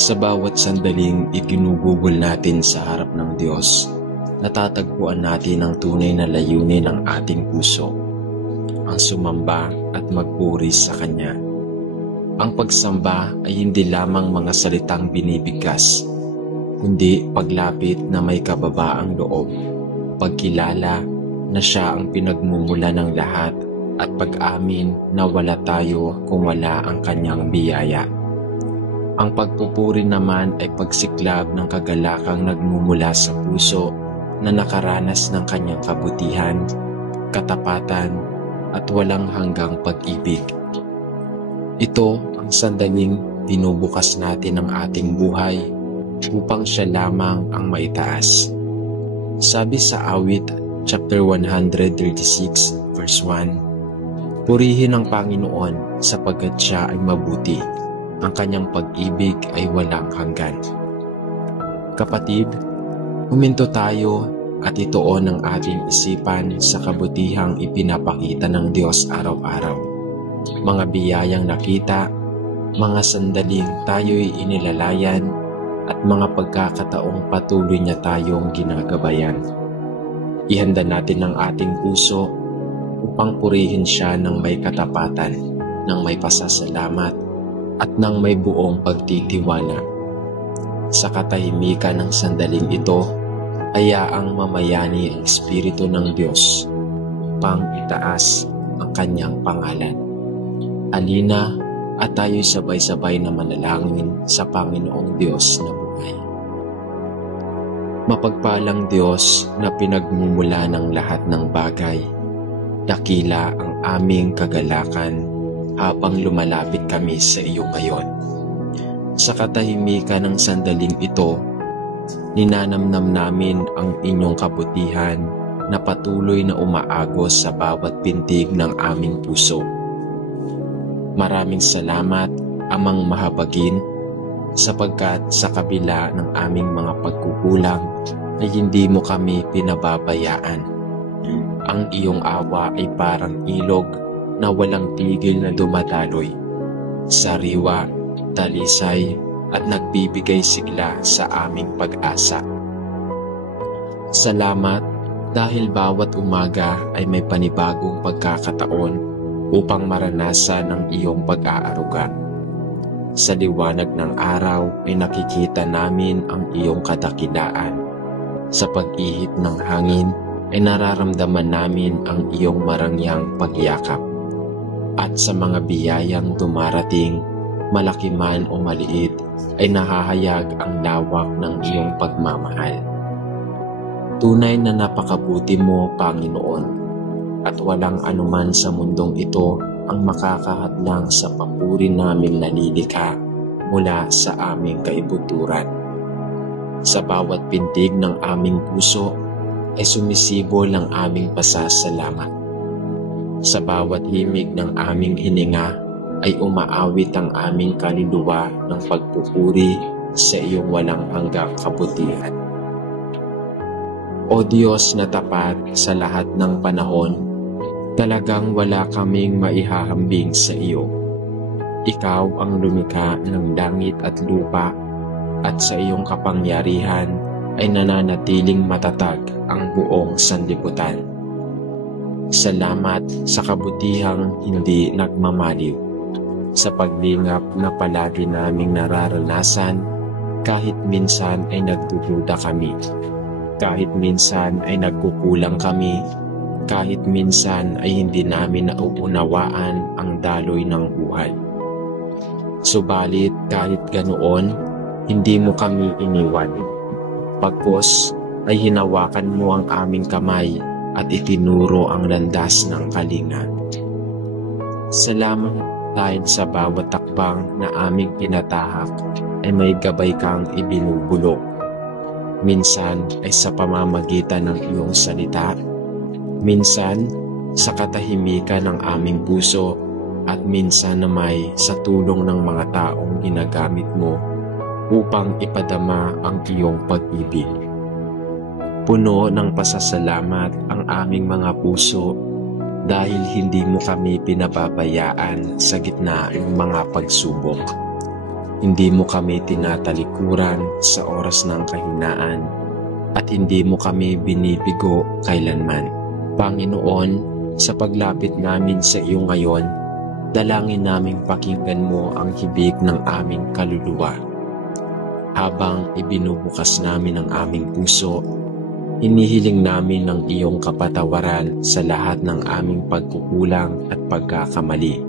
Sa bawat sandaling iginugugol natin sa harap ng Diyos, natatagpuan natin ang tunay na layunin ng ating puso, ang sumamba at magpuri sa Kanya. Ang pagsamba ay hindi lamang mga salitang binibigkas, kundi paglapit na may kababaang loob, pagkilala na Siya ang pinagmumula ng lahat at pag-amin na wala tayo kung wala ang Kanyang biyaya. Ang pagpupuri naman ay pagsiklab ng kagalakang nagmumula sa puso na nakaranas ng Kanyang kabutihan, katapatan at walang hanggang pag-ibig. Ito ang sandaling binubukas natin ang ating buhay upang Siya lamang ang maitaas. Sabi sa Awit chapter 136 verse 1, "Purihin ang Panginoon sapagkat Siya ay mabuti. Ang Kanyang pag-ibig ay walang hanggan." Kapatid, huminto tayo at ituon ang ating isipan sa kabutihang ipinapakita ng Diyos araw-araw. Mga biyayang nakita, mga sandaling tayo'y inilalayan, at mga pagkakataong patuloy niya tayong ginagabayan. Ihanda natin ang ating puso upang purihin Siya ng may katapatan, ng may pasasalamat, at ng may buong pagtitiwala. Sa katahimikan ng sandaling ito, hayaang mamayani ang Espiritu ng Diyos upang itaas ang Kanyang pangalan. Halina at tayo'y sabay-sabay na manalangin sa Panginoong Diyos na buhay. Mapagpalang Diyos na pinagmumula ng lahat ng bagay, dakila ang aming kagalakan habang lumalapit kami sa iyo ngayon. Sa katahimikan ng sandaling ito, ninanamnam namin ang inyong kabutihan na patuloy na umaagos sa bawat pintig ng aming puso. Maraming salamat, Amang Mahabagin, sapagkat sa kabila ng aming mga pagkukulang ay hindi mo kami pinababayaan. Ang iyong awa ay parang ilog na walang tigil na dumadaloy, sariwa, talisay at nagbibigay sigla sa aming pag-asa. Salamat dahil bawat umaga ay may panibagong pagkakataon upang maranasan ang iyong pag-aaruga. Sa liwanag ng araw ay nakikita namin ang iyong kadakilaan. Sa pag-ihip ng hangin ay nararamdaman namin ang iyong marangyang pagyakap. At sa mga biyayang dumarating, malaki man o maliit, ay nahahayag ang lawak ng iyong pagmamahal. Tunay na napakabuti mo, Panginoon, at walang anuman sa mundong ito ang makakahadlang sa papuri naming nalilikha mula sa aming kaibuturan. Sa bawat pintig ng aming puso ay sumisibol ang aming pasasalamat. Sa bawat himig ng aming hininga ay umaawit ang aming kaluluwa ng pagpupuri sa iyong walang hanggang kabutihan. O Diyos na tapat sa lahat ng panahon, talagang wala kaming maihahambing sa iyo. Ikaw ang lumikha ng langit at lupa, at sa iyong kapangyarihan ay nananatiling matatag ang buong sanlibutan. Salamat sa kabutihang hindi nagmamaliw, sa paglingap na palagi naming nararanasan kahit minsan ay nagdududa kami, kahit minsan ay nagkukulang kami, kahit minsan ay hindi namin nauunawaan ang daloy ng buhay. Subalit kahit ganoon, hindi mo kami iniwan. Pagkos ay hinawakan mo ang aming kamay at itinuro ang landas ng kalinga. Salamat dahil sa bawat takbang na aming pinatahak ay may gabay kang ibinubulok. Minsan ay sa pamamagitan ng iyong salita, minsan sa katahimikan ng aming puso, at minsan na may sa tulong ng mga taong ginagamit mo upang ipadama ang iyong pag-ibig. Puno ng pasasalamat ang aming mga puso dahil hindi mo kami pinababayaan sa gitna ng mga pagsubok. Hindi mo kami tinatalikuran sa oras ng kahinaan at hindi mo kami binibigo kailanman. Panginoon, sa paglapit namin sa iyo ngayon, dalangin naming pakinggan mo ang hibig ng aming kaluluwa. Habang ibinubukas namin ang aming puso, hinihiling namin ng iyong kapatawaran sa lahat ng aming pagkukulang at pagkakamali.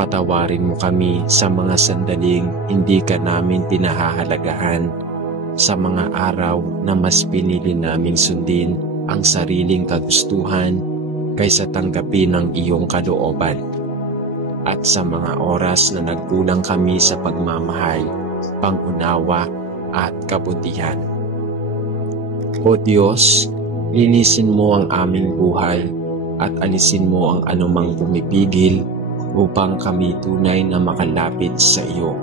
Patawarin mo kami sa mga sandaling hindi ka namin pinahahalagahan, sa mga araw na mas pinili naming sundin ang sariling kagustuhan kaysa tanggapin ang iyong kalooban, at sa mga oras na nagkulang kami sa pagmamahal, pangunawa at kabutihan. O Diyos, linisin mo ang aming buhay at alisin mo ang anumang pumipigil upang kami tunay na makalapit sa iyo.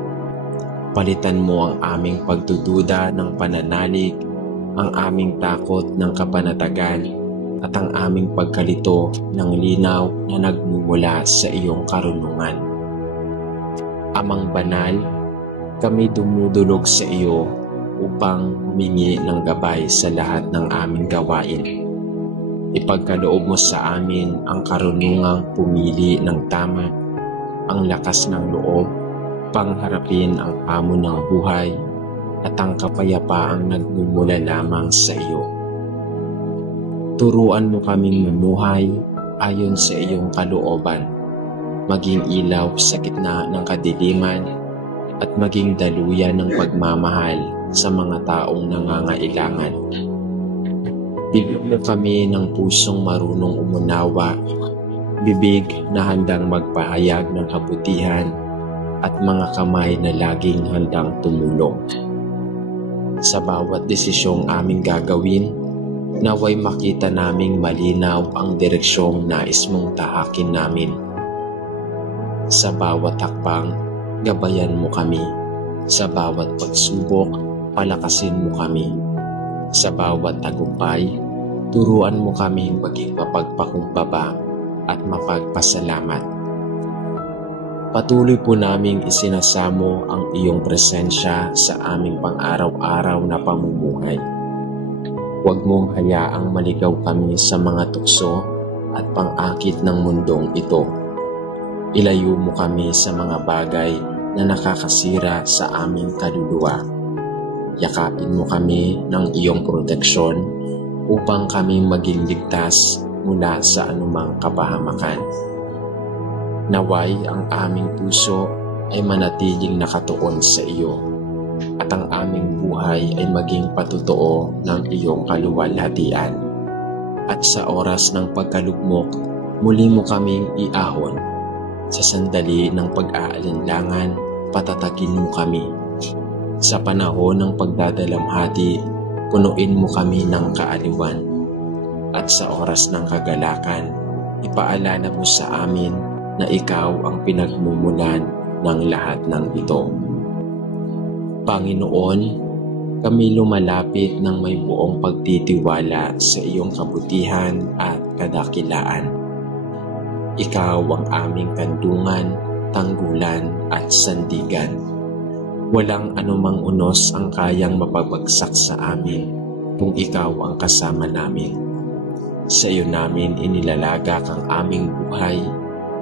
Palitan mo ang aming pagdududa ng pananalig, ang aming takot ng kapanatagan, at ang aming pagkalito ng linaw na nagmumula sa iyong karunungan. Amang banal, kami dumudulog sa iyo upang humingi ng gabay sa lahat ng aming gawain. Ipagkaloob mo sa amin ang karunungang pumili ng tama, ang lakas ng loob, pangharapin ang hamon ng buhay, at ang kapayapaang nagmumula lamang sa iyo. Turuan mo kaming mamuhay ayon sa iyong kalooban, maging ilaw sa gitna ng kadiliman, at maging daluyan ng pagmamahal sa mga taong nangangailangan. Bigyan mo kami ng pusong marunong umunawa, bibig na handang magpahayag ng kabutihan, at mga kamay na laging handang tumulong. Sa bawat desisyong aming gagawin, naway makita naming malinaw ang direksyong nais mong tahakin namin. Sa bawat hakbang, gabayan mo kami. Sa bawat pagsubok, palakasin mo kami. Sa bawat tagumpay, turuan mo kami maging mapagpakumbaba at mapagpasalamat. Patuloy po naming isinasamo ang iyong presensya sa aming pang-araw-araw na pamumuhay. Huwag mong hayaang maligaw kami sa mga tukso at pang-akit ng mundong ito. Ilayo mo kami sa mga bagay na nakakasira sa aming kaluluwa. Yakapin mo kami ng iyong proteksyon upang kami maging ligtas mula sa anumang kapahamakan. Naway ang aming puso ay manatiling nakatuon sa iyo, at ang aming buhay ay maging patotoo ng iyong kaluwalhatian. At sa oras ng pagkalugmok, muli mo kaming iahon. Sa sandali ng pag-aalinlangan, patatagin mo kami. Sa panahon ng pagdadalamhati, punuin mo kami ng kaaliwan. At sa oras ng kagalakan, ipaalala mo sa amin na ikaw ang pinagmumulan ng lahat ng ito. Panginoon, kami lumalapit ng may buong pagtitiwala sa iyong kabutihan at kadakilaan. Ikaw ang aming kandungan, tanggulan at sandigan. Walang anumang unos ang kayang mapabagsak sa amin kung ikaw ang kasama namin. Sa iyo namin inilalagak ang aming buhay,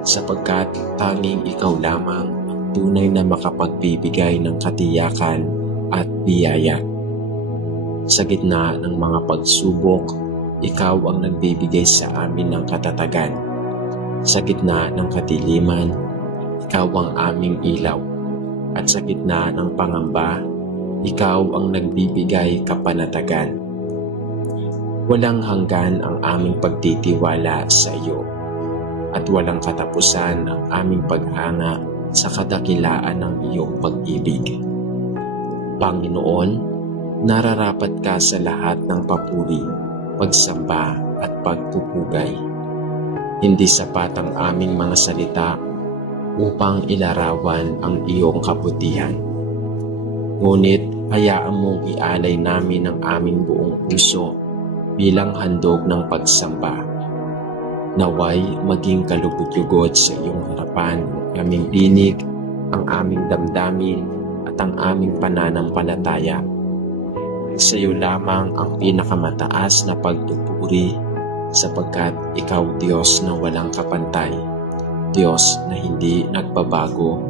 sapagkat tanging ikaw lamang ang tunay na makapagbibigay ng katiyakan at biyaya. Sa gitna ng mga pagsubok, ikaw ang nagbibigay sa amin ng katatagan. Sa gitna ng kadiliman, ikaw ang aming ilaw. At sa gitna ng pangamba, ikaw ang nagbibigay kapanatagan. Walang hanggan ang aming pagtitiwala sa iyo, at walang katapusan ang aming paghanga sa kadakilaan ng iyong pag-ibig. Panginoon, nararapat ka sa lahat ng papuri, pagsamba at pagpupugay. Hindi sapat ang aming mga salita upang ilarawan ang iyong kabutihan. Ngunit hayaan mong ialay namin ang aming buong puso bilang handog ng pagsamba. Naway maging kalugod-lugod sa iyong harapan ang aming tinig ang aming damdamin at ang aming pananampalataya. Sa iyo lamang ang pinakamataas na pagpupuri, sapagkat ikaw Diyos na walang kapantay, Diyos na hindi nagbabago,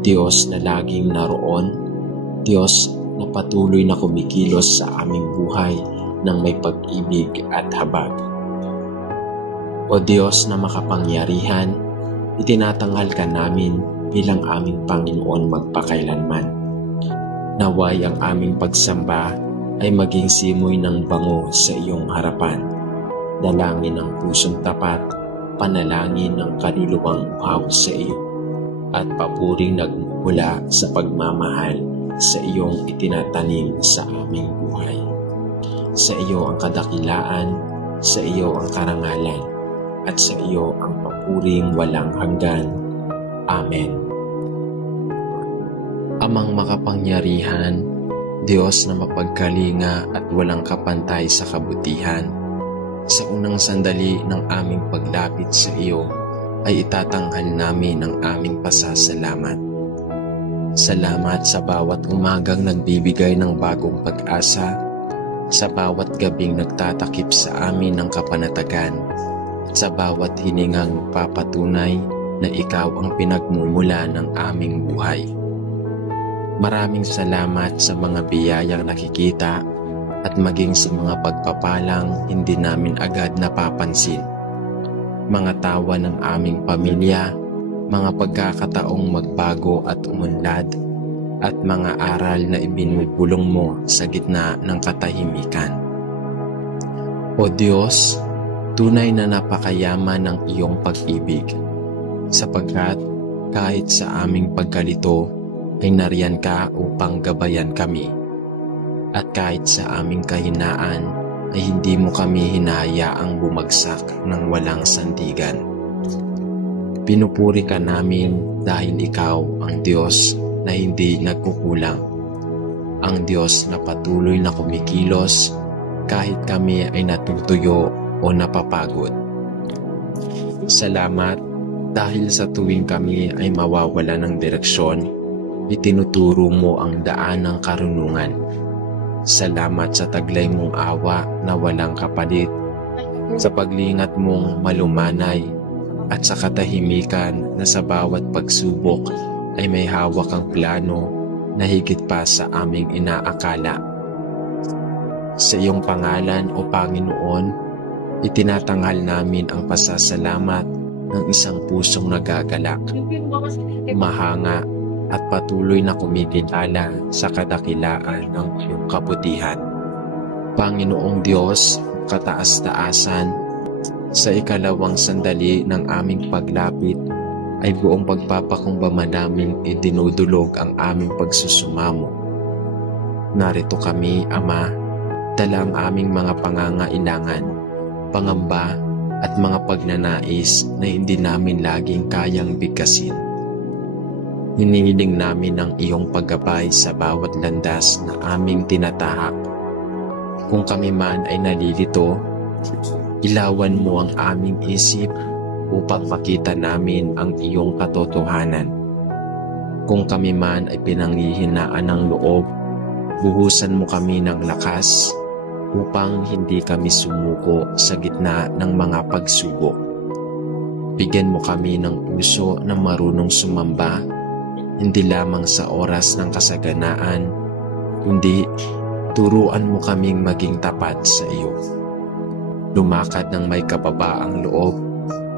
Diyos na laging naroon, Diyos na patuloy na kumikilos sa aming buhay ng may pag-ibig at habag. O Diyos na makapangyarihan, itinatanghal ka namin bilang aming Panginoon magpakailanman. Naway ang aming pagsamba ay maging simoy ng bango sa iyong harapan, dalangin ng pusong tapat, panalangin ng kaluluwang uhaw sa iyo, at papuring nagmumula sa pagmamahal sa iyong itinatanim sa aming buhay. Sa iyo ang kadakilaan, sa iyo ang karangalan, at sa iyo ang papuring walang hanggan. Amen. Amang makapangyarihan, Diyos na mapagkalinga at walang kapantay sa kabutihan, sa unang sandali ng aming paglapit sa iyo ay itatanghal namin ang aming pasasalamat. Salamat sa bawat umagang nagbibigay ng bagong pag-asa, sa bawat gabing nagtatakip sa amin ng kapanatagan, at sa bawat hiningang papatunay na ikaw ang pinagmumula ng aming buhay. Maraming salamat sa mga biyayang nakikita at maging sa mga pagpapalang hindi namin agad napapansin. Mga tawa ng aming pamilya, mga pagkakataong magbago at umunlad, at mga aral na ibinubulong mo sa gitna ng katahimikan. O Diyos, tunay na napakayaman ng iyong pag-ibig, sapagkat kahit sa aming pagkalito ay nariyan ka upang gabayan kami, at kahit sa aming kahinaan ay hindi mo kami hinahayaang bumagsak ng walang sandigan. Pinupuri ka namin dahil ikaw ang Diyos na hindi nagkukulang, ang Diyos na patuloy na kumikilos kahit kami ay natutuyo o napapagod. Salamat dahil sa tuwing kami ay mawawala ng direksyon, itinuturo mo ang daan ng karunungan. Salamat sa taglay mong awa na walang kapalit, sa paglingat mong malumanay, at sa katahimikan na sa bawat pagsubok ay may hawak ang plano na higit pa sa aming inaakala. Sa iyong pangalan o Panginoon, itinatanghal namin ang pasasalamat ng isang pusong nagagalak, mahanga, at patuloy na kumikilala sa kadakilaan ng iyong kabutihan. Panginoong Diyos, kataas-taasan, sa ikalawang sandali ng aming paglapit ay buong pagpapakumbaba naming idinudulog ang aming pagsusumamo. Narito kami, Ama, dala ang aming mga pangangailangan, pangamba at mga pagnanais na hindi namin laging kayang bigkasin. Hinihiling namin ang iyong paggabay sa bawat landas na aming tinatahak. Kung kami man ay nalilito, ilawan mo ang aming isip upang makita namin ang iyong katotohanan. Kung kami man ay pinanghihinaan ng loob, buhusan mo kami ng lakas upang hindi kami sumuko sa gitna ng mga pagsubok. Bigyan mo kami ng puso na marunong sumamba, hindi lamang sa oras ng kasaganaan, kundi turuan mo kaming maging tapat sa iyo. Lumakad ng may kababaang loob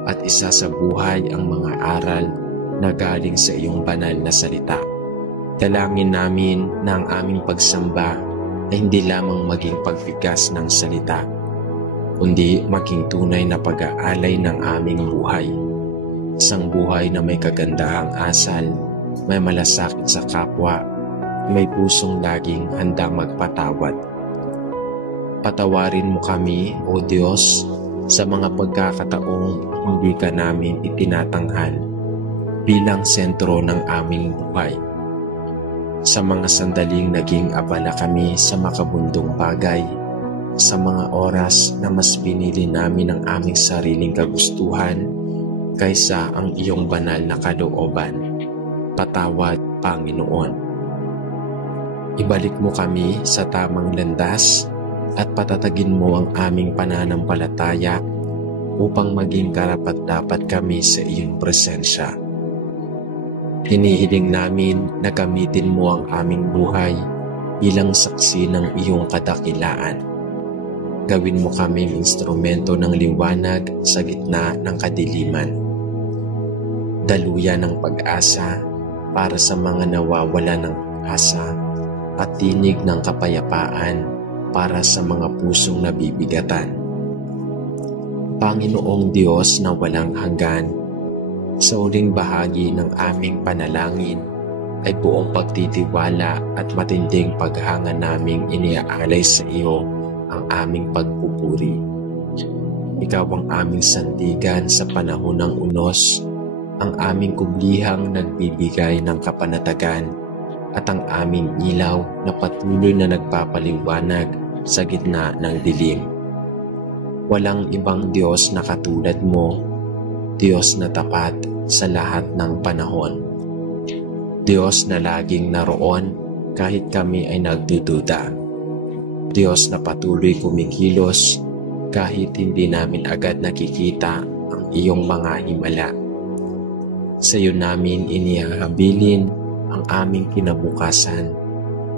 at isa sa buhay ang mga aral na galing sa iyong banal na salita. Dalangin namin na ang aming pagsamba ay hindi lamang maging pagbigas ng salita, kundi maging tunay na pag-aalay ng aming buhay. Isang buhay na may kagandahang asal, may malasakit sa kapwa, may pusong laging handang magpatawad. Patawarin mo kami, O Diyos, sa mga pagkakataong hindi ka namin itinatanghal bilang sentro ng aming buhay. Sa mga sandaling naging abala kami sa makabundong bagay, sa mga oras na mas pinili namin ang aming sariling kagustuhan kaysa ang iyong banal na kalooban. patawad, Panginoon. Ibalik mo kami sa tamang landas at patatagin mo ang aming pananampalataya upang maging karapat-dapat kami sa iyong presensya. Hinihiling namin na gamitin mo ang aming buhay bilang saksi ng iyong kadakilaan. Gawin mo kaming instrumento ng liwanag sa gitna ng kadiliman. Daluyan ng pag-asa para sa mga nawawala ng asa at tinig ng kapayapaan para sa mga pusong nabibigatan. Panginoong Diyos na walang hanggan, sa uling bahagi ng aming panalangin ay buong pagtitiwala at matinding paghanga naming iniaalay sa iyo ang aming pagpupuri. Ikaw ang aming sandigan sa panahon ng unos, ang aming kublihang nagbibigay ng kapanatagan at ang aming ilaw na patuloy na nagpapaliwanag sa gitna ng dilim. Walang ibang Diyos na katulad mo, Diyos na tapat sa lahat ng panahon. Diyos na laging naroon kahit kami ay nagdududa. Diyos na patuloy kumikilos kahit hindi namin agad nakikita ang iyong mga himala. Sa iyo namin inihahabilin ang aming kinabukasan,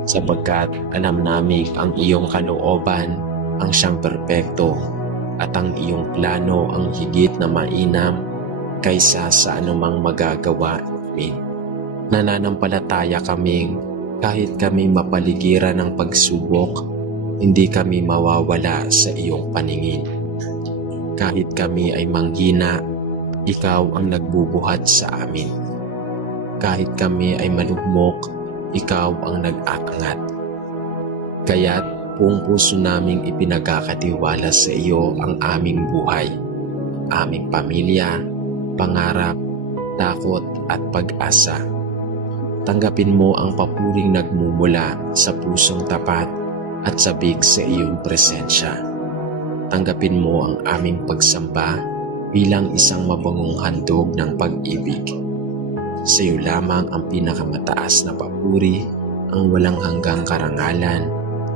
sapagkat alam namin ang iyong kalooban ang siyang perpekto at ang iyong plano ang higit na mainam kaysa sa anumang magagawa namin. Nananampalataya kaming kahit kami mapaligiran ng pagsubok, hindi kami mawawala sa iyong paningin. Kahit kami ay manghina, ikaw ang nagbubuhat sa amin. Kahit kami ay malugmok, ikaw ang nag-aangat. Kaya't buong puso naming ipinagkakatiwala sa iyo ang aming buhay, aming pamilya, pangarap, takot at pag-asa. Tanggapin mo ang papuring nagmumula sa pusong tapat at sabik sa iyong presensya. Tanggapin mo ang aming pagsamba bilang isang mabangong handog ng pag-ibig. Sa iyo lamang ang pinakamataas na papuri, ang walang hanggang karangalan,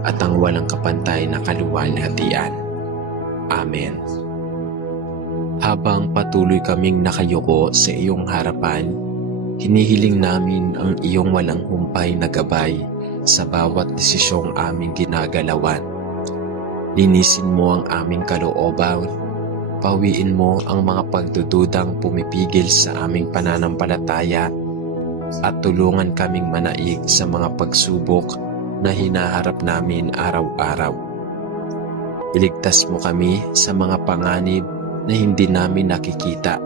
at ang walang kapantay na kaluwalhatian. Amen. Habang patuloy kaming nakayuko sa iyong harapan, hinihiling namin ang iyong walang humpay na gabay sa bawat desisyong aming ginagalawan. Linisin mo ang aming kalooban, pawiin mo ang mga pagdududang pumipigil sa aming pananampalataya at tulungan kaming manaig sa mga pagsubok na hinaharap namin araw-araw. Iligtas mo kami sa mga panganib na hindi namin nakikita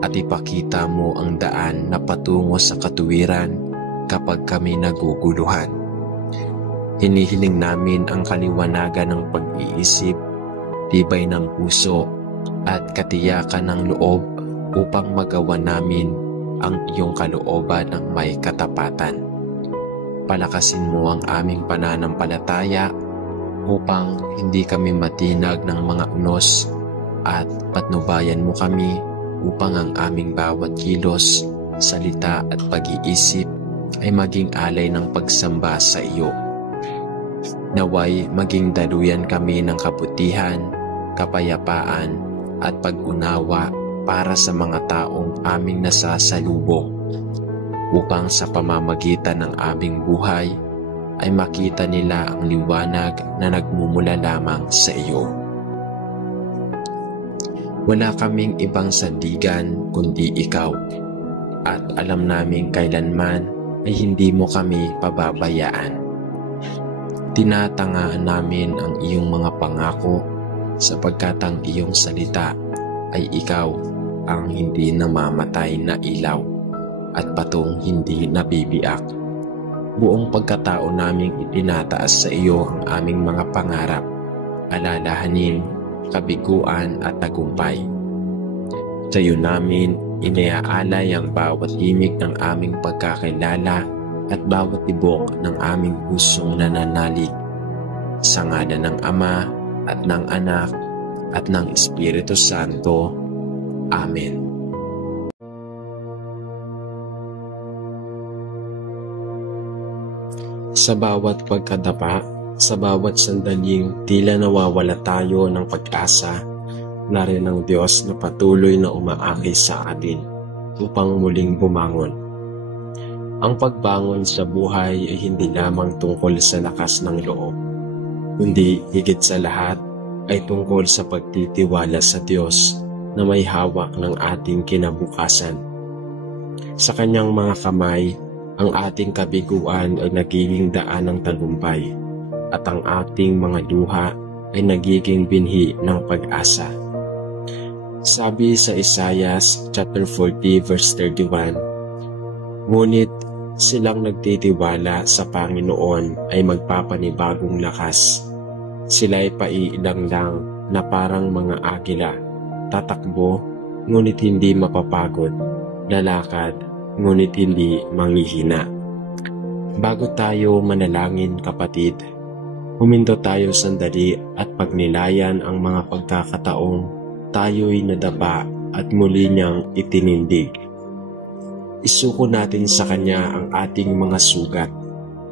at ipakita mo ang daan na patungo sa katuwiran kapag kami naguguluhan. Hinihiling namin ang kaliwanagan ng pag-iisip, tibay ng puso, at katiyakan ng loob upang magawa namin ang iyong kalooban ng may katapatan. Palakasin mo ang aming pananampalataya upang hindi kami matinag ng mga unos at patnubayan mo kami upang ang aming bawat kilos, salita at pag-iisip ay maging alay ng pagsamba sa iyo. Naway maging daluyan kami ng kabutihan, kapayapaan at pag-unawa para sa mga taong aming nasasalubong, upang sa pamamagitan ng aming buhay ay makita nila ang liwanag na nagmumula lamang sa iyo. Wala kaming ibang sandigan kundi ikaw, at alam naming kailanman ay hindi mo kami pababayaan. Tinatangaan namin ang iyong mga pangako sapagkat ang iyong salita ay ikaw ang hindi namamatay na ilaw at patong hindi nabibiak. Buong pagkatao naming itinataas sa iyo ang aming mga pangarap, alalahanin, kabiguan at tagumpay. Sa iyo namin iniaalay ang bawat himig ng aming pagkakilala at bawat tibok ng aming pusong nananalig. Sa ngalan ng Ama at ng Anak at ng Espiritu Santo. Amen. Sa bawat pagkadapa, sa bawat sandaling tila nawawala tayo ng pag-asa, narin ang Diyos na patuloy na umaakay sa atin upang muling bumangon. Ang pagbangon sa buhay ay hindi lamang tungkol sa lakas ng loob, kundi higit sa lahat ay tungkol sa pagtitiwala sa Diyos na may hawak ng ating kinabukasan. Sa kanyang mga kamay, ang ating kabiguan ay nagiging daan ng tagumpay at ang ating mga luha ay nagiging binhi ng pag-asa. Sabi sa Isaias chapter 40 verse 31, "Ngunit silang nagtitiwala sa Panginoon ay magpapanibagong lakas. Sila'y paiilang lang na parang mga agila, tatakbo ngunit hindi mapapagod, lalakad ngunit hindi manghihina." Bago tayo manalangin, kapatid, huminto tayo sandali at pagnilayan ang mga pagkakataong tayo'y nadapa at muli niyang itinindig. Isuko natin sa Kanya ang ating mga sugat,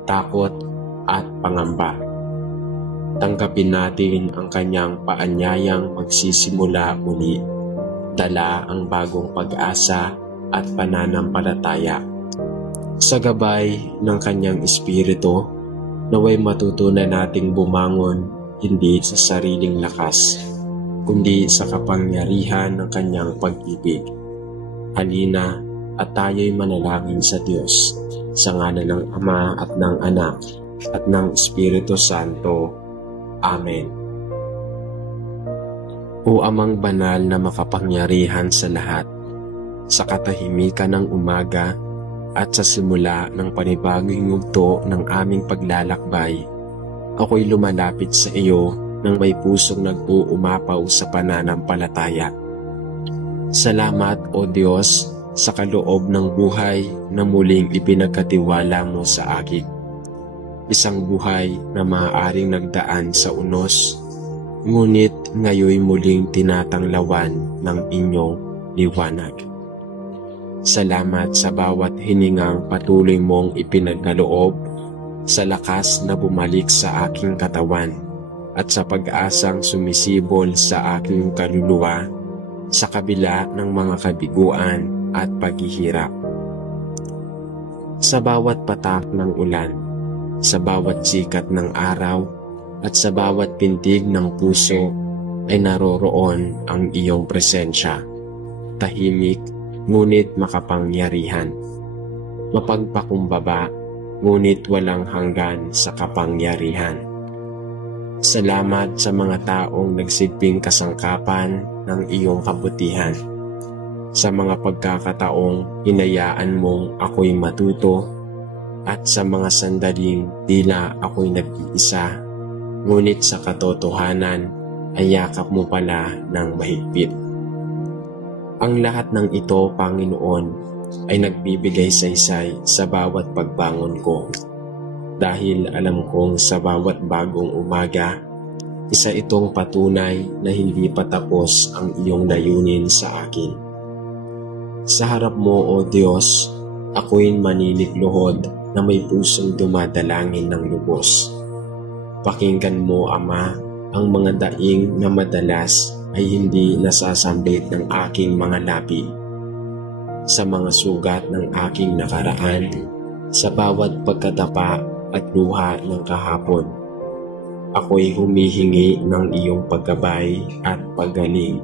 takot at pangamba. Tanggapin natin ang Kanyang paanyayang magsisimula muli, dala ang bagong pag-asa at pananampalataya. Sa gabay ng Kanyang Espiritu, naway matutunan nating bumangon hindi sa sariling lakas, kundi sa kapangyarihan ng Kanyang pag-ibig. Halina at tayo'y manalangin sa Diyos, sa ngalan ng Ama at ng Anak at ng Espiritu Santo. Amen. O Amang banal na makapangyarihan sa lahat, sa katahimikan ng umaga at sa simula ng panibagong yugto ng aming paglalakbay, ako'y lumalapit sa iyo nang may pusong nag-uumapaw sa pananampalataya. Salamat, O Diyos, sa kaloob ng buhay na muling ipinagkatiwala mo sa akin. Isang buhay na maaaring nagdaan sa unos, ngunit ngayoy muling tinatanglawan ng inyong liwanag. Salamat sa bawat hiningang patuloy mong ipinagkaloob, sa lakas na bumalik sa aking katawan, at sa pag-asang sumisibol sa aking kaluluwa sa kabila ng mga kabiguan at paghihirap. Sa bawat patak ng ulan, sa bawat sikat ng araw, at sa bawat pintig ng puso ay naroroon ang iyong presensya, tahimik ngunit makapangyarihan, mapagpakumbaba ngunit walang hanggan sa kapangyarihan. Salamat sa mga taong nagsilbing kasangkapan ng iyong kabutihan. Sa mga pagkakataong hinayaan mong ako'y matuto, at sa mga sandaling tila ako'y nag-iisa, ngunit sa katotohanan ay yakap mo pala ng mahigpit. Ang lahat ng ito, Panginoon, ay nagbibigay saysay sa bawat pagbangon ko, dahil alam kong sa bawat bagong umaga, isa itong patunay na hindi pa tapos ang iyong layunin sa akin. Sa harap mo, O Diyos, ako'y maninikluhod na may pusong dumadalangin ng lubos. Pakinggan mo, Ama, ang mga daing na madalas ay hindi nasasambit ng aking mga labi. Sa mga sugat ng aking nakaraan, sa bawat pagkadapa at luha ng kahapon, ako'y humihingi ng iyong paggabay at paggaling.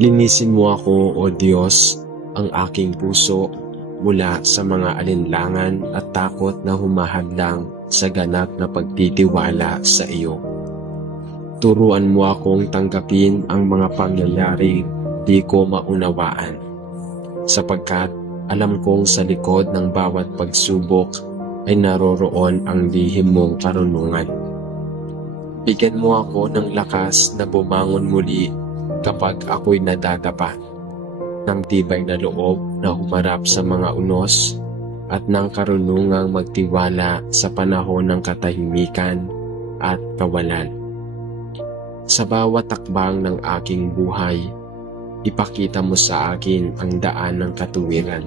Linisin mo ako, O Diyos, ang aking puso mula sa mga alinlangan at takot na humahadlang sa ganap na pagtitiwala sa iyo. Turuan mo akong tanggapin ang mga pangyayaring di ko maunawaan, sapagkat alam kong sa likod ng bawat pagsubok ay naroroon ang lihim mong karunungan. Bigyan mo ako ng lakas na bumangon muli kapag ako'y nadadapa, ng tibay na loob na humarap sa mga unos, at ng karunungang magtiwala sa panahon ng katahimikan at kawalan. Sa bawat takbang ng aking buhay, ipakita mo sa akin ang daan ng katuwiran,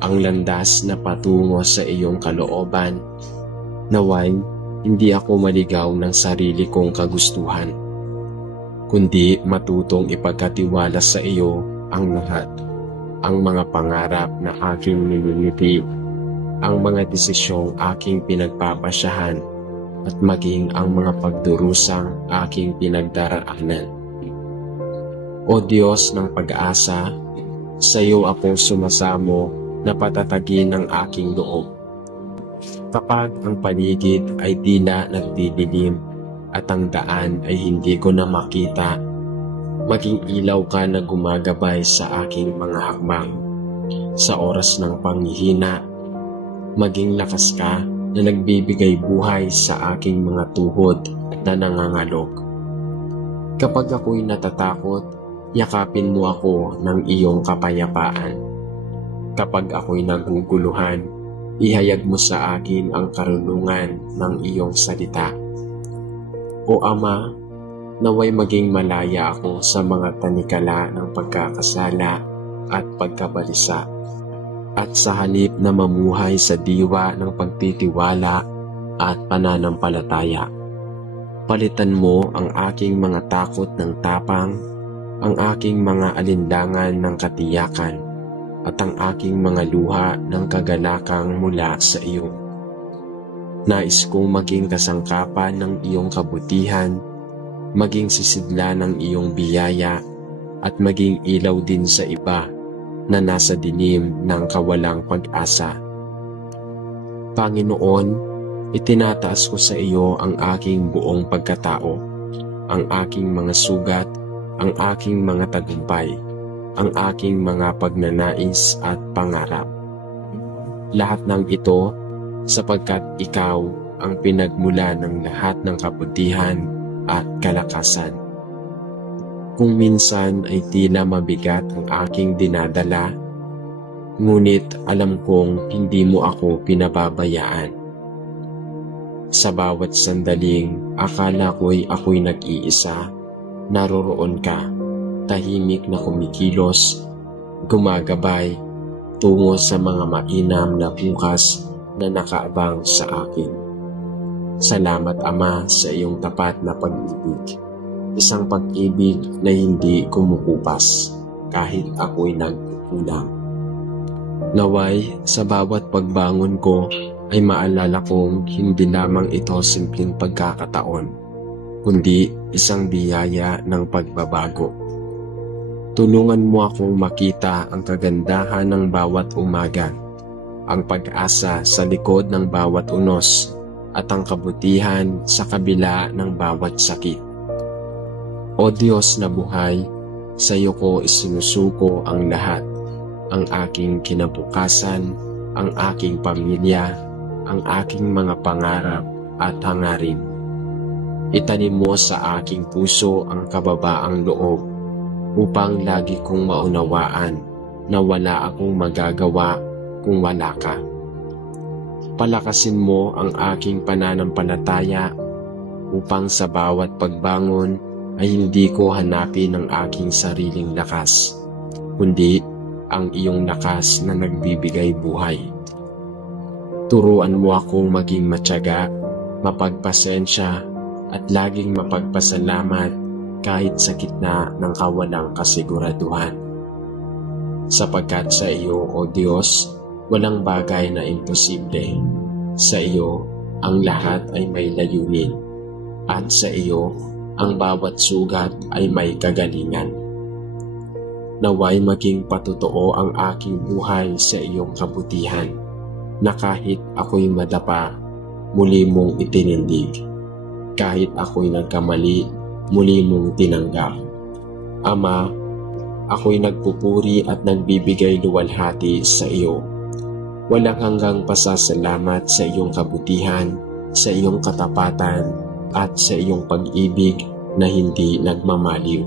ang landas na patungo sa iyong kalooban, Naway, hindi ako maligaw ng sarili kong kagustuhan, kundi matutong ipagkatiwala sa iyo ang lahat, ang mga pangarap na aking nililiti, ang mga desisyong aking pinagpapasyahan, at maging ang mga pagdurusang aking pinagdaraanan. O Diyos ng pag-asa, sa iyo ako sumasamo na patatagin ang aking loob. Kapag ang paligid ay tila nagdidilim at ang daan ay hindi ko na makita, maging ilaw ka na gumagabay sa aking mga hakbang. Sa oras ng panghihina, maging lakas ka na nagbibigay buhay sa aking mga tuhod na nangangalog. Kapag ako'y natatakot, yakapin mo ako ng iyong kapayapaan. Kapag ako'y naguguluhan, ihayag mo sa akin ang karunungan ng iyong salita. O Ama, naway maging malaya ako sa mga tanikala ng pagkakasala at pagkabalisa, at sa halip na mamuhay sa diwa ng pagtitiwala at pananampalataya. Palitan mo ang aking mga takot ng tapang, ang aking mga alinlangan ng katiyakan, at ang aking mga luha ng kagalakang mula sa iyo. Nais kong maging kasangkapan ng iyong kabutihan, maging sisidla ng iyong biyaya, at maging ilaw din sa iba na nasa dilim ng kawalang pag-asa. Panginoon, itinataas ko sa iyo ang aking buong pagkatao, ang aking mga sugat, ang aking mga tagumpay, ang aking mga pagnanais at pangarap. Lahat ng ito sapagkat ikaw ang pinagmula ng lahat ng kabutihan at kalakasan. Kung minsan ay tila mabigat ang aking dinadala, ngunit alam kong hindi mo ako pinababayaan. Sa bawat sandaling akala ako'y nag-iisa, naroroon ka, tahimik na kumikilos, gumagabay, tungo sa mga mainam na bukas na nakaabang sa akin. Salamat Ama sa iyong tapat na pag-ibig. Isang pag-ibig na hindi kumukupas kahit ako'y nagkukulang. Naway, sa bawat pagbangon ko ay maalala kong hindi lamang ito simpleng pagkakataon, kundi isang biyaya ng pagbabago. Tulungan mo akong makita ang kagandahan ng bawat umaga, ang pag-asa sa likod ng bawat unos, at ang kabutihan sa kabila ng bawat sakit. O Diyos na buhay, sa iyo ko isinusuko ang lahat, ang aking kinabukasan, ang aking pamilya, ang aking mga pangarap at hangarin. Itanim mo sa aking puso ang kababaang loob, upang lagi kong maunawaan na wala akong magagawa kung wala ka. Palakasin mo ang aking pananampalataya upang sa bawat pagbangon ay hindi ko hanapin ang aking sariling lakas, kundi ang iyong lakas na nagbibigay buhay. Turuan mo akong maging matyaga, mapagpasensya, at laging mapagpasalamat kahit sa gitna ng kawalang kasiguraduhan. Sapagkat sa iyo, O Diyos, walang bagay na imposible. Sa iyo, ang lahat ay may layunin, at sa iyo, ang bawat sugat ay may kagalingan. Naway maging patotoo ang aking buhay sa iyong kabutihan, na kahit ako'y madapa, muli mong itinindig. Kahit ako'y nagkamali, muli mong tinanggap. Ama, ako'y nagpupuri at nagbibigay luwalhati sa iyo. Walang hanggang pasasalamat sa iyong kabutihan, sa iyong katapatan, at sa iyong pag-ibig na hindi nagmamaliw.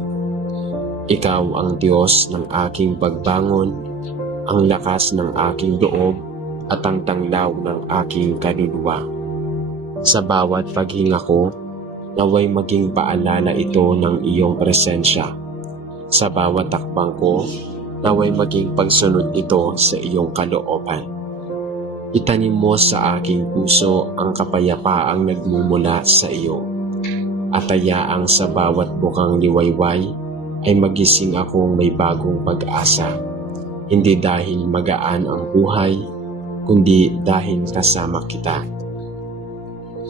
Ikaw ang Diyos ng aking pagbangon, ang lakas ng aking loob, at ang tanglaw ng aking kaluluwa. Sa bawat paghinga ko, naway maging paalala ito ng iyong presensya. Sa bawat takbang ko, naway maging pagsunod ito sa iyong kalooban. Itanim mo sa aking puso ang kapayapaang nagmumula sa iyo. At hayaang sa bawat bukang liwayway ay magising akong may bagong pag-asa. Hindi dahil magaan ang buhay, kundi dahil kasama kita.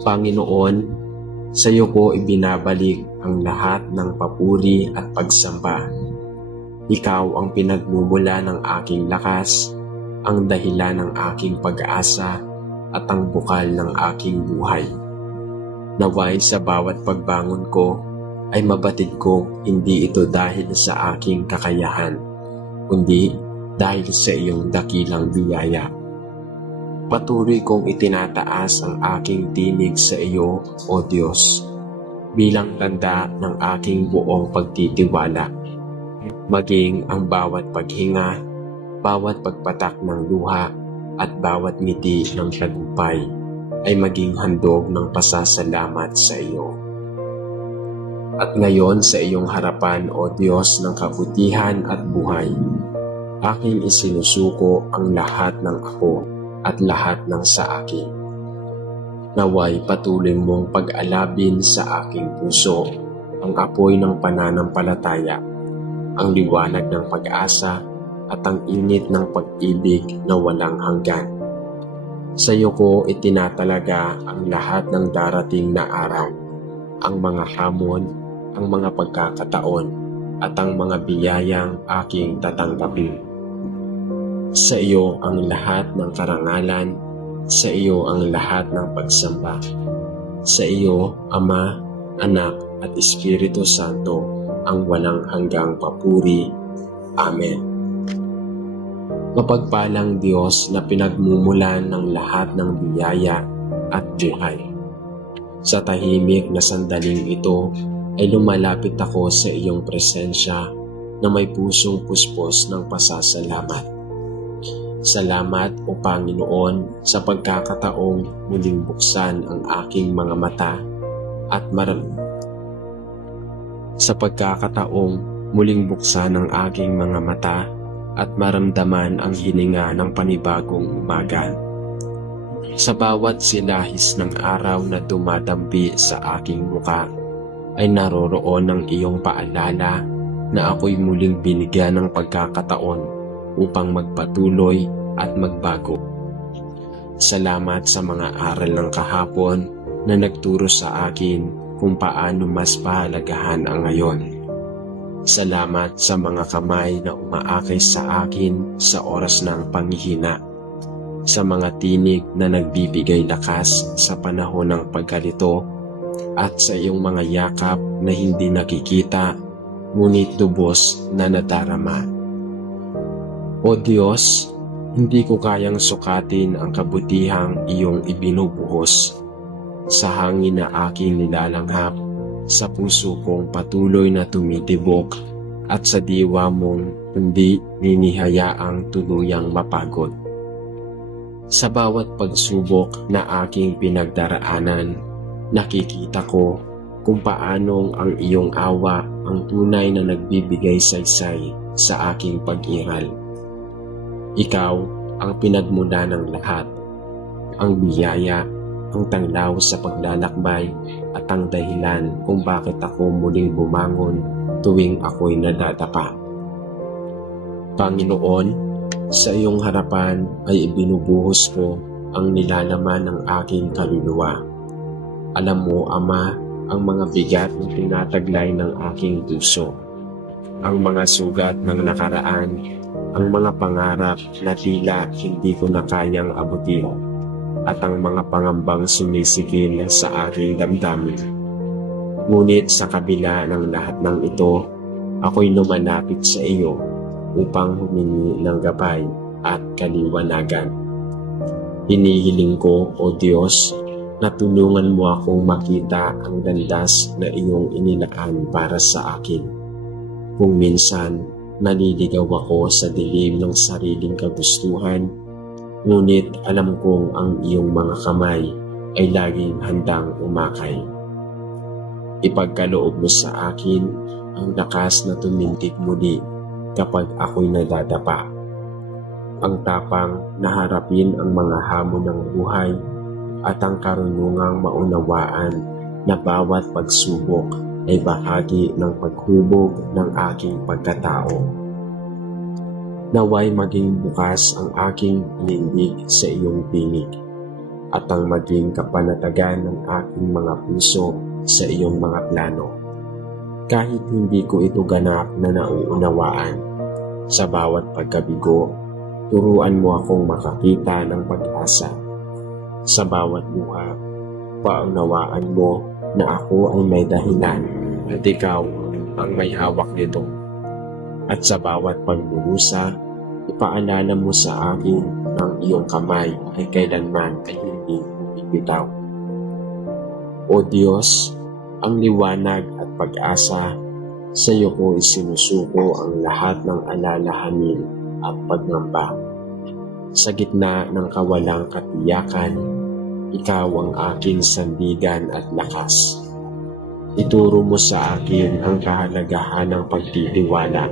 Panginoon, sa iyo ko ibinabalik ang lahat ng papuri at pagsamba. Ikaw ang pinagmumula ng aking lakas, ang dahilan ng aking pag-asa at ang bukal ng aking buhay. Naway sa bawat pagbangon ko ay mabatid ko hindi ito dahil sa aking kakayahan, kundi dahil sa iyong dakilang biyaya. Patuloy kong itinataas ang aking tinig sa iyo, O Diyos, bilang tanda ng aking buong pagtitiwala. Maging ang bawat paghinga, bawat pagpatak ng luha at bawat ngiti ng tagumpay ay maging handog ng pasasalamat sa iyo. At ngayon sa iyong harapan, O Diyos ng kabutihan at buhay, aking isinusuko ang lahat ng ako at lahat ng sa akin. Naway patuloy mong pag-alabin sa aking puso ang apoy ng pananampalataya, ang liwanag ng pag-asa at ang init ng pag-ibig na walang hanggan. Sa iyo ko itinatalaga ang lahat ng darating na araw, ang mga hamon, ang mga pagkakataon, at ang mga biyayang aking tatanggapin. Sa iyo ang lahat ng karangalan, sa iyo ang lahat ng pagsamba. Sa iyo, Ama, Anak at Espiritu Santo, ang walang hanggang papuri. Amen. Mapagpalang Diyos na pinagmumulan ng lahat ng biyaya at buhay. Sa tahimik na sandaling ito ay lumalapit ako sa iyong presensya na may pusong puspos ng pasasalamat. Salamat o Panginoon sa pagkakataong muling buksan ang aking mga mata at maramdaman ang hininga ng panibagong umaga. Sa bawat silahis ng araw na dumadampi sa aking muka, ay naroroon ang iyong paalala na ako'y muling binigyan ng pagkakataon upang magpatuloy at magbago. Salamat sa mga aral ng kahapon na nagturo sa akin kung paano mas pahalagahan ang ngayon. Salamat sa mga kamay na umaakay sa akin sa oras ng panghihina, sa mga tinig na nagbibigay lakas sa panahon ng pagkalito, at sa iyong mga yakap na hindi nakikita ngunit lubos na nadarama. O Diyos, hindi ko kayang sukatin ang kabutihang iyong ibinubuhos sa hangin na aking nilalanghap, sa puso kong patuloy na tumitibok at sa diwa mong hindi ninihayaang tuluyang mapagod. Sa bawat pagsubok na aking pinagdaraanan, nakikita ko kung paanong ang iyong awa ang tunay na nagbibigay saysay sa aking pag-iral. Ikaw ang pinagmula ng lahat, ang biyaya, ang tanglaw sa paglalakbay at ang dahilan kung bakit ako muling bumangon tuwing ako'y nadadapa. Panginoon, sa iyong harapan ay ibinubuhos ko ang nilalaman ng aking kaluluwa. Alam mo, Ama, ang mga bigat na tinataglay ng aking puso, ang mga sugat ng nakaraan, ang mga pangarap na tila hindi ko na kayang abutin, at ang mga pangambang sumisigil sa aking damdamin. Ngunit sa kabila ng lahat ng ito, ako'y lumalapit sa iyo upang humingi ng gabay at kaliwanagan. Hinihiling ko, O Diyos, na tulungan mo akong makita ang landas na iyong inilaan para sa akin. Kung minsan, naliligaw ako sa dilim ng sariling kagustuhan, ngunit alam kong ang iyong mga kamay ay laging handang umakay. Ipagkaloob mo sa akin ang lakas na tumindig muli kapag ako'y nadadapa. ang tapang na harapin ang mga hamon ng buhay, at ang karunungang maunawaan na bawat pagsubok ay bahagi ng paghubog ng aking pagkatao. Naway maging bukas ang aking panindig sa iyong tinig, at ang maging kapanatagan ng aking mga puso sa iyong mga plano. Kahit hindi ko ito ganap na nauunawaan, sa bawat pagkabigo, turuan mo akong makakita ng pag-asa. Sa bawat buha, paunawaan mo na ako ay may dahilan at ikaw ang may hawak nito. At sa bawat pagburusa, ipaalala mo sa akin ang iyong kamay ay kailanman ay hindi bibitaw. O Diyos, ang liwanag at pag-asa, sa iyo ko isinusuko ang lahat ng alalahanin at pagngamba. Sa gitna ng kawalang katiyakan, ikaw ang aking sandigan at lakas. Ituro mo sa akin ang kahalagahan ng pagtitiwala,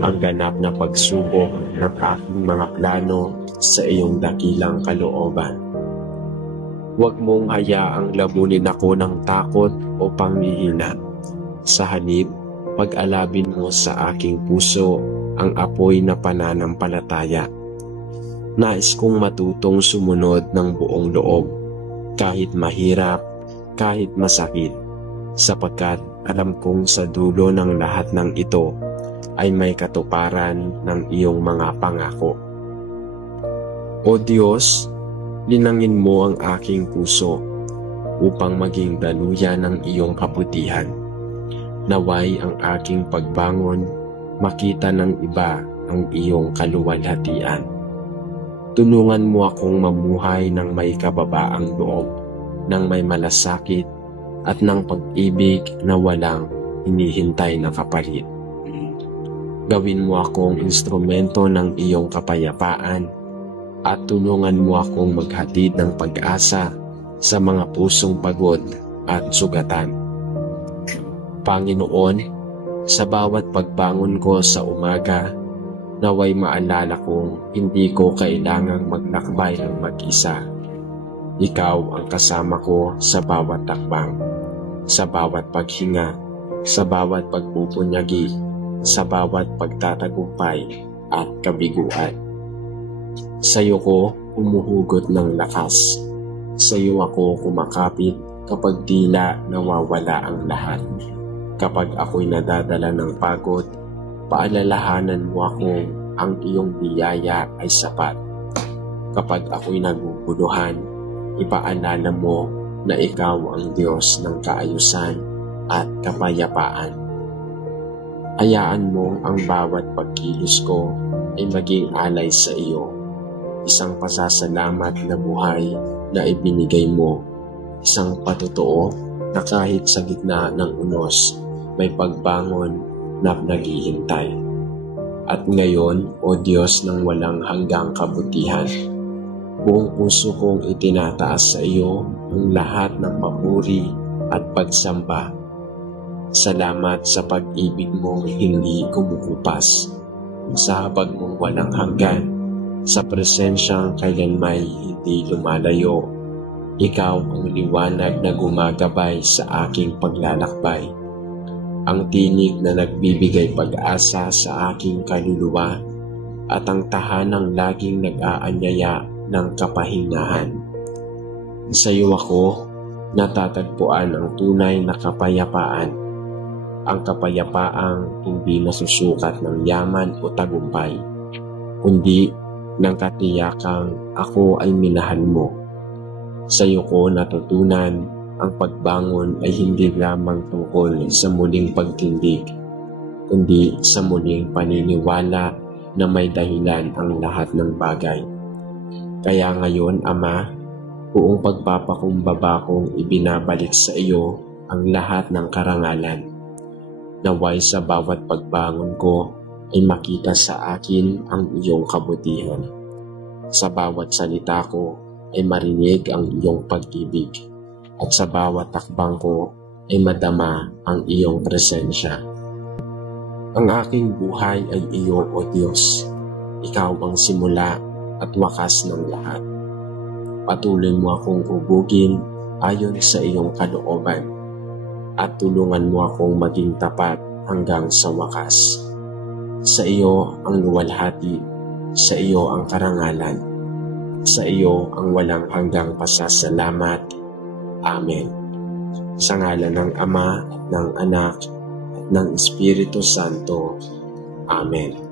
ang ganap na pagsubok ng aking mga plano sa iyong dakilang kalooban. Huwag mong hayaang lamunin ako ng takot o panghihina. Sa halip, pag-alabin mo sa aking puso ang apoy na pananampalataya. Nais kong matutong sumunod ng buong loob, kahit mahirap, kahit masakit, sapagkat alam kong sa dulo ng lahat ng ito ay may katuparan ng iyong mga pangako. O Diyos, linangin mo ang aking puso upang maging daluyan ng iyong kabutihan. Naway ang aking pagbangon, makita ng iba ang iyong kaluwalhatian. Tulungan mo akong mamuhay ng may kababaang loob, ng may malasakit, at ng pag-ibig na walang hinihintay na kapalit. Gawin mo akong instrumento ng iyong kapayapaan, at tulungan mo akong maghatid ng pag-asa sa mga pusong pagod at sugatan. Panginoon, sa bawat pagbangon ko sa umaga, naway maalala kong hindi ko kailangang maglakbay ng mag-isa. Ikaw ang kasama ko sa bawat takbang, sa bawat paghinga, sa bawat pagpupunyagi, sa bawat pagtatagumpay at kabiguan. Sa iyo ko umuhugot ng lakas. Sa iyo ako kumakapit kapag tila nawawala ang lahat. Kapag ako'y nadadala ng pagod, paalalahanan mo ako ang iyong biyaya ay sapat. Kapag ako'y naguguluhan, ipaalala mo na ikaw ang Diyos ng kaayusan at kapayapaan. Hayaan mo ang bawat pagkilos ko ay maging alay sa iyo. Isang pasasalamat na buhay na ibinigay mo. Isang patotoo na kahit sa gitna ng unos, may pagbangon na naghihintay. At ngayon, O Diyos ng walang hanggang kabutihan, buong puso kong itinataas sa iyo ang lahat ng papuri at pagsamba. Salamat sa pag-ibig mong hindi kumukupas, sa habag mong walang hanggan, sa presensyang kailanmay hindi lumalayo. Ikaw ang liwanag na gumagabay sa aking paglalakbay, ang tinig na nagbibigay pag-asa sa aking kaluluwa, at ang tahanang laging nag-aanyaya ng kapahingahan. Sa iyo ako natatagpuan ang tunay na kapayapaan, ang kapayapaang hindi nasusukat ng yaman o tagumpay, kundi ng katiyakang ako ay minahal mo. Sa iyo ko natutunan ang pagbangon ay hindi lamang tungkol sa muling pagtindig, kundi sa muling paniniwala na may dahilan ang lahat ng bagay. Kaya ngayon, Ama, buong pagpapakumbaba kong ibinabalik sa iyo ang lahat ng karangalan. Naway sa bawat pagbangon ko ay makita sa akin ang iyong kabutihan. Sa bawat salita ko ay marinig ang iyong pag-ibig, at sa bawat takbang ko ay madama ang iyong presensya. Ang aking buhay ay iyo, O Diyos. Ikaw ang simula at wakas ng lahat. Patuloy mo akong hubugin ayon sa iyong kalooban at tulungan mo akong maging tapat hanggang sa wakas. Sa iyo ang luwalhati, sa iyo ang karangalan, sa iyo ang walang hanggang pasasalamat. Amen. Sa ngalan ng Ama, ng Anak, at ng Espiritu Santo. Amen.